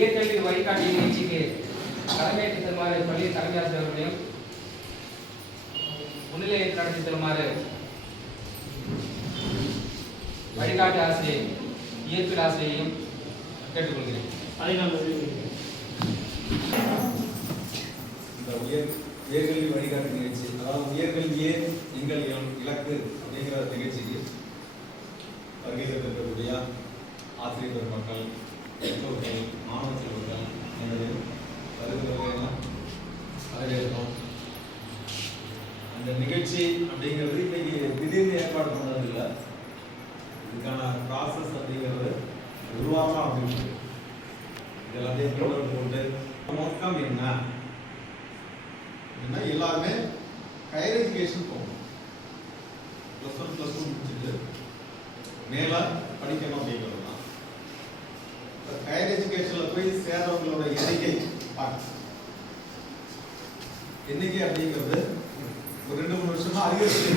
உயர்கல்வி வழிகாட்டி நிகழ்ச்சிக்கு தலைமையேற்று தருமாறு பள்ளி தலைமை ஆசிரியர் அவர்களையும் முன்னிலை நடத்தி தருமாறு வழிகாட்டு ஆசிரியர் இயற்பியல் ஆசிரியரையும் கேட்டுக்கொள்கிறேன். இந்த உயர்கல்வி வழிகாட்டு நிகழ்ச்சி, அதாவது உயர்கல்வியே எங்கள் இலக்கு அப்படிங்கிற நிகழ்ச்சிக்கு வருகை தந்திருக்கக்கூடிய ஆசிரியர் பெருமக்கள், பெற்றோர்கள், மாணவ செல்வர்கள் வருகிறவர்களெல்லாம் வரவேற்கிறோம். அந்த நிகழ்ச்சி அப்படிங்கிறது இன்னைக்கு திடீர்னு ஏற்பாடு பண்ணது இல்லை. இதுக்கான ப்ராசஸ் அப்படிங்கிறது உருவாக்கம் அப்படின்னு இதெல்லாத்தையும் போட்டு நோக்கம் என்ன, எல்லாருமே ஹையர் எஜுகேஷன் போகணும். +1 +2 முடிச்சுட்டு மேல படிக்கணும் அப்படிங்கிறது தான். ஹையர் எஜுகேஷன்ல போய் சேர்றவங்களோட எண்ணிக்கை அப்படிங்கிறது ஒரு 2-3 வருஷமா அதிகரிச்சு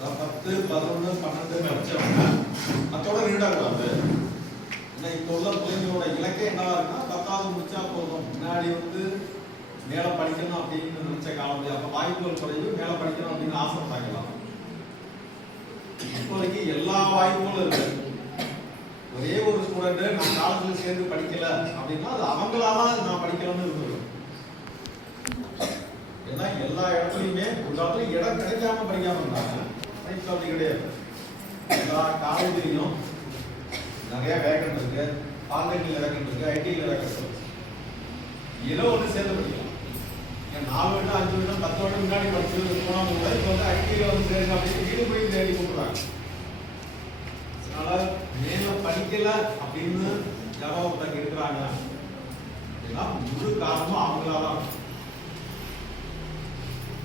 10, 11, 12 படிச்சவங்க அதோட நின்றாங்க. இப்போ உள்ள பிள்ளைங்களோட இலக்கே என்னவா இருக்குன்னா 10வது முடிச்சா போதும், முன்னாடி மேல படிக்கணும் அப்படின்னு நினைச்ச காலம். அப்ப வாய்ப்புகள் குறைவு, மேல படிக்கணும் அப்படின்னு ஆசைப்பட்டாங்களாம். இப்போதைக்கு எல்லா வாய்ப்புகளும் இருக்கு. ஒரே ஒரு ஸ்டூடெண்ட் நான் காலேஜ்ல சேர்ந்து படிக்கல அப்படின்னா அது அவங்களாதான் நான் படிக்கலாம்னு இருந்தது. ஏன்னா எல்லா இடத்துலையுமே ஒரு காலத்துல இடம் கிடைக்காம படிக்காம இருந்தாங்க. அப்படி கிடையாது. எல்லா காலேஜ்லையும் நிறைய வேகன்ட் இருக்கு, பாலிடெக்னிக்ல வேகன்ட் இருக்கு, ஐடில வேகன்ட் இருக்கு. ஏதோ ஒன்று சேர்ந்து படிக்கலாம். 4 வருடம் 5 வருடம் 10 வருடம் முன்னாடி படிச்சது போனவங்க கூட இப்போ ஐடில சேருங்க அப்படின்னு வீடு போய் தேடி கொடுக்குறாங்க. அதனால மேல படிக்கல அப்படின்னு யாரோ ஒருத்தங்க இருக்கிறாங்க அப்படின்னா முழு காரணமும் அவங்களாதான்.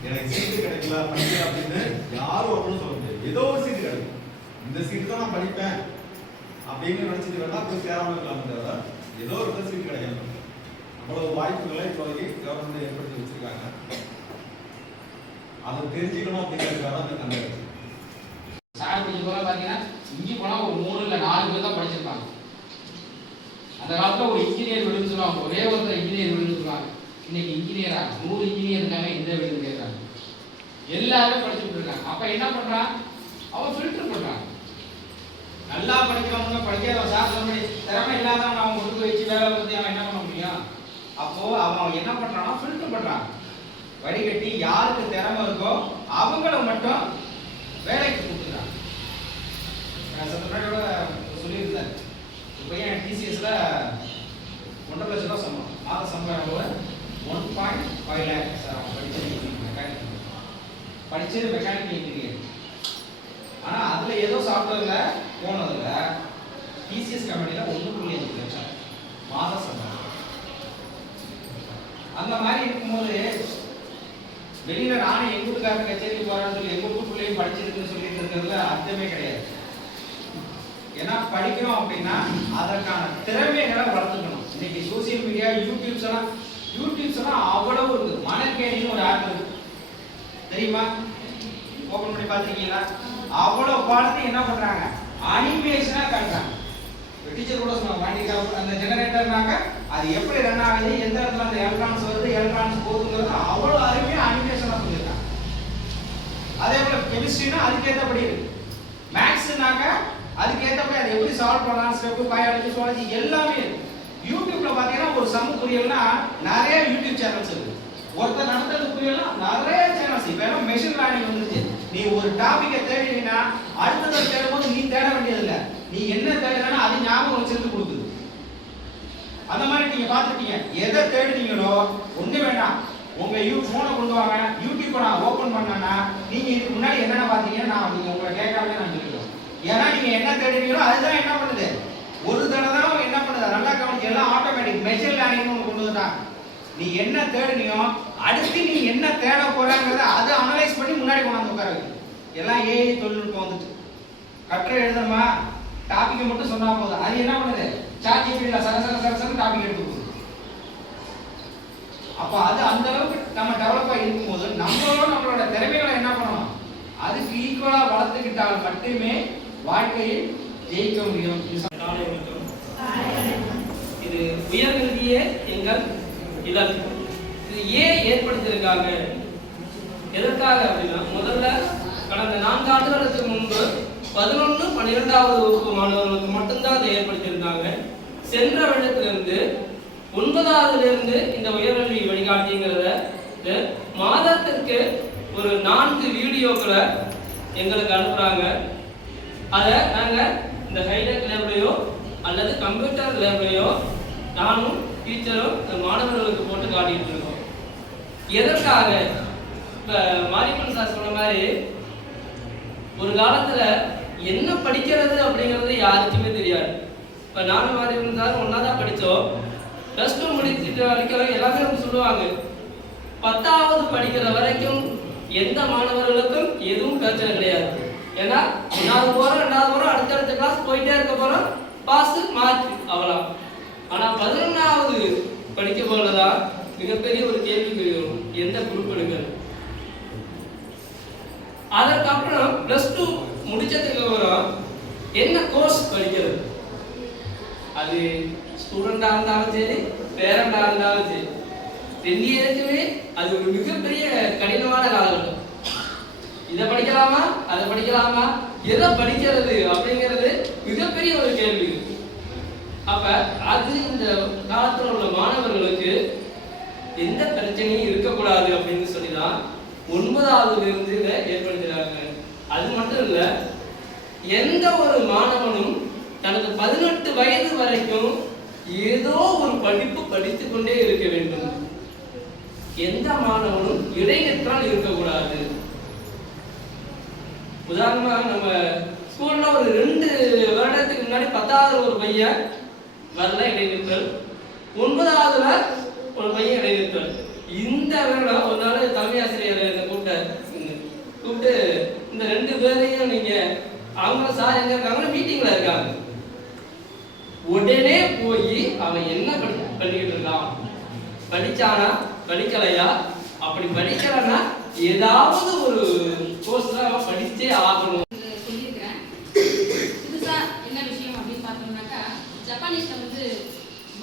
எனக்கு சீட்டு கிடைக்கல படிக்கல அப்படின்னு யாரும் ஒன்றும் சொல்ல முடியாது. ஏதோ ஒரு சீட்டு கிடைக்கும், இந்த சீட்டு தான் நான் படிப்பேன் அப்படின்னு நினைச்சிட்டு வேணா போய் சேராம இருக்கலாம். தவிர ஏதோ ஒரு சீட்டு கிடைக்காம அவ்வளவு வாய்ப்புகளை இப்போதைக்கு கவர்மெண்ட் ஏற்படுத்தி வச்சிருக்காங்க. அதை தெரிஞ்சுக்கணும் அப்படிங்கிறதுக்காக அந்த கண்டக்ட் சார் கொஞ்சம் போல பாத்தீங்கன்னா இங்கே போனா ஒரு 3 இல்ல 4 பேர் தான் படிச்சிருப்பாங்க. அந்த காலத்துல ஒரு இன்ஜினியர் விழுந்து சொல்லுவாங்க, ஒரே ஒருத்தர் இன்ஜினியர் விழுந்து சொல்லுவாங்க. இன்னைக்கு இன்ஜினியரா 100 இன்ஜினியர் இருக்காங்க, இந்த விழுந்து கேட்கறாங்க. எல்லாரும் படிச்சுட்டு இருக்காங்க. அப்ப என்ன பண்றான், அவன் ஃபில்டர் பண்றான். நல்லா படிக்கிறவங்க படிக்காதவன் சார் சொல்லி திறமை இல்லாதவன் அவன் கொண்டு போய் வச்சு வேலை பத்தி அவன் என்ன பண்ண முடியும்? அப்போ அவன் என்ன பண்றான்னா ஃபில்டர் பண்றான். வடிகட்டி யாருக்கு திறமை இருக்கோ அவங்கள மட்டும் வேலைக்கு கூப்பிடுறான். சத்தோட சொல்லியிருந்தார், பையன் டிசிஎஸ்ல 1.5 லட்சம் ரூபாய் சம்பளம், மாத சம்பளம் 1.5 lakh சார். அவன் படிச்சது மெக்கானிக்கல் இன்ஜினியர். ஆனா அதுல ஏதோ சாஃப்ட்வேர்ல போனதுல டிசிஎஸ் கம்பெனில 1.5 லட்சம் மாத சம்பளம். அந்த மாதிரி இருக்கும்போது வெளியில நானும் எங்க வீட்டுக்காரங்க கச்சேரிக்கு போறேன்னு சொல்லி எங்க வீட்டுக்குள்ளேயும் படிச்சிருக்குன்னு சொல்லிட்டு இருக்கிறதுல அர்த்தமே கிடையாது. ஏன்னா படிக்கிறோம் அப்படின்னா அதற்கான திறமைகளை வளர்த்துக்கணும். இன்னைக்கு சோசியல் மீடியா யூடியூப்ஸ் எல்லாம் அவ்வளவு இருக்கு. மனக்கேணின்னு ஒரு ஆப் இருக்கு, தெரியுமா? ஓபன் பண்ணி பாத்தீங்களா? அவ்வளவு பாடத்தை என்ன பண்றாங்க, அனிமேஷனா காட்டுறாங்க. டீச்சர் கூட சொன்னாங்க, அந்த ஜெனரேட்டர்னாக்க அது எப்படி ரன் ஆகுது, எந்த இடத்துல அந்த எலக்ட்ரான்ஸ் வருது, எலக்ட்ரான்ஸ் போகுதுங்கிறது அவ்வளவு அருமையா அனிமேஷனா சொல்லியிருக்காங்க. அதே போல கெமிஸ்ட்ரினா அதுக்கேற்றபடி இருக்கு, மேக்ஸ்னாக்க அதுக்கேற்றபடி அதை எப்படி சால்வ் பண்ணலாம், ஸ்டெப் பயாலஜி சுவாலஜி எல்லாமே இருக்கு. யூடியூப்ல பாத்தீங்கன்னா ஒரு சம புரியல்னா நிறைய யூடியூப் சேனல்ஸ் இருக்கு. ஒருத்தர் நடத்துறது புரியலாம் நிறைய சேனல்ஸ். இப்ப மெஷின் லேர்னிங் வந்துருச்சு. நீ ஒரு டாபிக்கை தேடினா அடுத்ததை தேடும்போது நீ தேட வேண்டியதில்லை, நீ என்ன தேடுனா அது ஞாபகம் வச்சிருந்து கொடுக்குது. அந்த மாதிரி நீங்க பாத்துட்டீங்க. எதை தேடுனீங்களோ ஒண்ணு வேண்டாம், உங்க போனை கொண்டு வாங்க, யூடியூப் நான் ஓபன் பண்ணனா நீங்க இதுக்கு முன்னாடி என்னென்ன பாத்தீங்கன்னா நான் நீங்க உங்களை கேட்காமலே நான் சொல்லிடுவேன். ஏன்னா நீங்க என்ன தேடுறீங்களோ அதுதான் என்ன பண்ணுது, ஒரு தடவை தான் என்ன பண்ணுது, நல்லா கவனிச்சு எல்லாம் ஆட்டோமேட்டிக் மெஷின் லேர்னிங் கொண்டு வந்துட்டாங்க. நீ என்ன தேடுனியோ அடுத்து நீ என்ன தேட போறாங்கிறத அது அனலைஸ் பண்ணி முன்னாடி கொண்டாந்து உட்கார வைக்கும். எல்லாம் ஏஐ தொழில்நுட்பம் வந்துட்டு கட்டுரை எழுதணுமா டாபிக்கை மட்டும் சொன்னா போதும், அது என்ன பண்ணுது சாட்ஜிபிடில சரசரன்னு டாபிக் எடுத்து கொடுக்குது. அப்ப அது அந்த அளவுக்கு நம்ம டெவலப் ஆகி இருக்கும்போது நம்மளோட திறமைகளை என்ன பண்ணணும், அதுக்கு ஈக்குவலா வளர்த்துக்கிட்டால் மட்டுமே வாழ்க்கையில் ஜெயிக்க முடியும். இது உயர்கல்வியே எங்கள் இலக்கு. இது ஏன் ஏற்படுத்தியிருக்காங்க, எதற்காக அப்படின்னா, முதல்ல கடந்த 4 ஆண்டுகளுக்கு முன்பு 11, 12வது வகுப்பு மாணவர்களுக்கு மட்டும்தான் அதை ஏற்படுத்தியிருந்தாங்க. சென்ற வருடத்திலிருந்து 9வதிலிருந்து இந்த உயர்கல்வி வழிகாட்டிங்கிறத மாதத்திற்கு ஒரு 4 வீடியோக்களை எங்களுக்கு அனுப்புறாங்க. அதை நாங்கள் இந்த ஹைடெக் லேப்லையோ அல்லது கம்ப்யூட்டர் லேப்லையோ நானும் டீச்சரும் மாணவர்களுக்கு போட்டு காட்டிட்டு இருக்கோம். எதற்காக? இப்போ மாரியம்மன் சார் சொன்ன மாதிரி ஒரு காலத்துல என்ன படிக்கிறது அப்படிங்கிறது யாருக்குமே தெரியாது. இப்போ நானும் மாரியம்மன் சார் ஒன்னா தான் படித்தோம். +2 முடிச்சுட்டு வரைக்கும் எல்லாமே அவங்க சொல்லுவாங்க, 10வது படிக்கிற வரைக்கும் எந்த மாணவர்களுக்கும் எதுவும் பிரச்சனை கிடையாது. ஏன்னா 1வது போறோம் 2வது போறோம் அடுத்தடுத்த கிளாஸ் போயிட்டே இருக்க போறோம், பாஸ் மார்க் அவ்வளோ. ஆனா 11வது படிக்க போலதான் மிகப்பெரிய ஒரு கேள்வி வரும், எந்த குரூப் எடுக்கிறது. அதற்கப்புறம் +2 முடிச்சதுக்கு அப்புறம் என்ன கோர்ஸ் படிக்கிறது, அது ஸ்டூடெண்டா இருந்தாலும் சரி பேரண்டா இருந்தாலும் சரி 2 பேருக்குமே அது ஒரு மிகப்பெரிய கடினமான காலகட்டம். இதை படிக்கலாமா அதை படிக்கலாமா, எதை படிக்கிறது அப்படிங்கிறது மிகப்பெரிய ஒரு கேள்வி. அப்ப அது இந்த காலத்துல உள்ள மாணவர்களுக்கு எந்த பிரச்சனையும் இருக்கக்கூடாது அப்படின்னு சொல்லிதான் 9வதிலிருந்து இதை ஏற்படுத்துறாங்க. அது மட்டும் இல்ல, எந்த ஒரு மாணவனும் தனக்கு 18 வயது வரைக்கும் ஏதோ ஒரு படிப்பு படித்துக் கொண்டே இருக்க வேண்டும். எந்த மாணவனும் இடைநிற்றல் இருக்கக்கூடாது. உதாரணமா நம்ம ஸ்கூல்ல ஒரு 2 வருடத்துக்கு முன்னாடி 10வது ஒரு பையன் வரல இடைநிற்றல், 9வதுல ஒரு பையன் இடைநிற்றல். இந்த வருடம் ஒரு நாள் தலைமை ஆசிரியர் கூப்பிட்டு இந்த 2 பேரையும் நீங்க அவங்க சார் எங்க இருக்காங்க மீட்டிங்ல இருக்காங்க, உடனே போய் அவன் என்ன பண்ணிக்கிட்டு இருக்கான், படிச்சானா படிக்கலையா, அப்படி படிக்கலன்னா ஏதாவது ஒரு கோர்ஸ்ல அவன் படிச்சே ஆகணும். சொல்லியிருக்கிறேன். புதுசா என்ன விஷயம் அப்படின்னு பார்த்தோம்னாக்கா, ஜப்பானீஸ்ல வந்து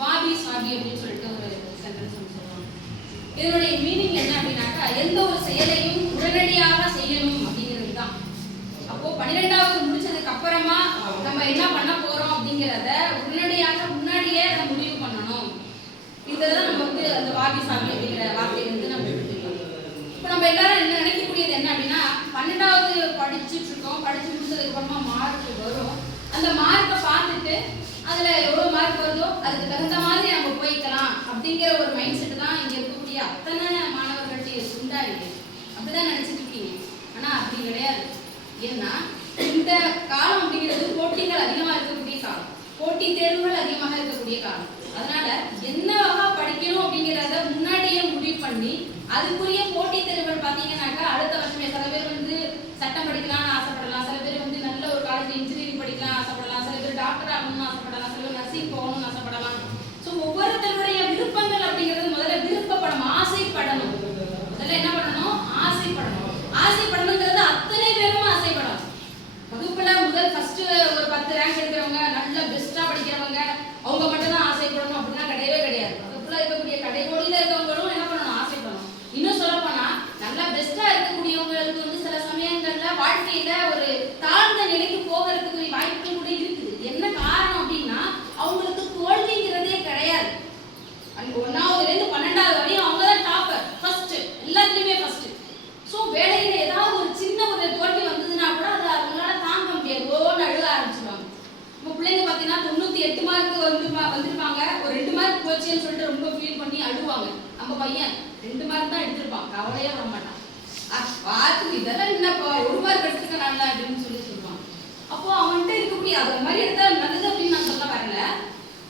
வாபி சாபி அப்படின்னு சொல்லிட்டு ஒரு சென்டென்ஸ் சொல்லுவாங்க. இதனுடைய மீனிங் என்ன அப்படின்னாக்கா, எந்த ஒரு செயலையும் உடனடியாக செய்யணும் அப்படிங்கிறது தான். அப்போ 12வது முடிச்சதுக்கு அப்புறமா நம்ம என்ன பண்ண போறோம் அப்படிங்கிறத உடனடியாக முன்னாடியே நம்ம முடிவு பண்ணணும். இதெல்லாம் நம்ம வந்து அந்த வாபி சாபி அப்படிங்கிற வார்த்தையை வந்து நம்ம எடுத்துக்கலாம். இப்போ நம்ம எல்லாரும் என்ன நினைக்கக்கூடியது என்ன அப்படின்னா, 12வது படிச்சுட்டு இருக்கோம், படிச்சு முடிச்சதுக்கு அப்புறமா மார்க் வரும். அந்த மார்க்கை பார்த்துட்டு அதுல எவ்வளவு மார்க் வருதோ அதுக்கு தகுந்த மாதிரி நம்ம போய்க்கலாம் அப்படிங்கிற ஒரு மைண்ட் செட் தான் இங்க இருக்கக்கூடிய அத்தனை மாணவர்கள்ட்ட உண்டாயிருக்கு. அப்படிதான் நினைச்சிட்டு இருக்கீங்க. ஆனா அப்படி கிடையாது. ஏன்னா இந்த காலம் அப்படிங்கிறது போட்டிகள் அதிகமா இருக்கக்கூடிய காலம், போட்டி தேர்வுகள் அதிகமாக இருக்கக்கூடிய காலம். அதனால என்ன வகை படிக்கணும் அப்படிங்கிறத முன்னாடியே முடிவு பண்ணி அதுக்குரிய போட்டி தேர்வுகள் பார்த்தீங்கன்னாக்கா அடுத்த வருஷமே சில பேர் வந்து சட்டம் படிக்கலாம்னு ஆசைப்படலாம், சில பேர் வந்து நல்ல ஒரு காலேஜ் இன்ஜினியரிங் படிக்கலாம் ஆசைப்படலாம், சில பேர் டாக்டர் ஆகணும்னு ஆசைப்படலாம், சில பேர் நர்சிங் போகணும்னு ஆசைப்படலாம். ஸோ ஒவ்வொருத்தருடைய விருப்பங்கள் அப்படிங்கிறது முதல்ல விருப்பப்படணும், ஆசைப்படணும். முதல்ல என்ன பண்ணணும், ஆசைப்படணும். ஆசைப்படணுங்கிறது அத்தனை பேரும் ஆசைப்படணும். வகுப்புல முதல் ஃபர்ஸ்ட் ஒரு 10 ரேங்க் எடுக்கிறவங்க, நல்ல பெஸ்டா படிக்கிறவங்க, அவங்க மட்டும் தான் ஆசைப்படணும் அப்படின்னா கிடையவே கிடையாது. வகுப்புல இருக்கக்கூடிய கடைகோடியில இருக்கவங்களும் என்ன பண்ணணும், ஆசைப்படணும். இன்னும் சொல்ல போனா நல்லா பெஸ்டா இருக்கக்கூடியவங்களுக்கு வந்து சில சமயங்கள்ல வாழ்க்கையில ஒரு தாழ்ந்த நிலைக்கு போகிறதுக்கு வாய்ப்புகள் கூட இருக்குது. என்ன காரணம் அப்படின்னா, அவங்களுக்கு தோல்விங்கிறதே கிடையாது. அங்க 1வதுல இருந்து 12வது வரையும் அவங்க தான் டாப்பர், ஃபர்ஸ்ட், எல்லாத்துலயுமே ஃபர்ஸ்ட். ஸோ வேலையில ஏதாவது ஒரு சின்ன ஒரு தோல்வி வந்ததுன்னா கூட அதை அவங்களால தாங்க முடியாது, ஓன்னு அழுக ஆரம்பிச்சிருவாங்க. இப்போ பிள்ளைங்க பார்த்தீங்கன்னா 98 மார்க் வந்திருப்பாங்க, ஒரு 2 மார்க் போச்சுன்னு சொல்லிட்டு ரொம்ப ஃபீல் பண்ணி அழுவாங்க. நம்ம பையன் 2 மார்க் தான் எடுத்திருப்பான், கவலையே வர மாட்டான். பார்த்து இதெல்லாம் என்னப்பா 1 மார்க் எடுத்துக்க நல்லா அப்படின்னு சொல்லுவாங்க. அப்போ அவன்கிட்ட இருக்கக்கூடிய அது மாதிரி எடுத்தா நல்லது அப்படின்னு நான் சொல்ல வரல,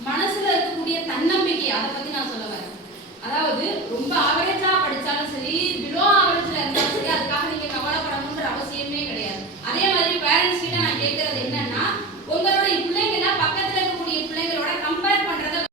மனசுல இருக்கக்கூடிய தன்னம்பிக்கை அதை பத்தி நான் சொல்ல வரேன். அதாவது ரொம்ப ஆவரேஜா படிச்சாலும் சரி, பிலோ ஆவரேஜ்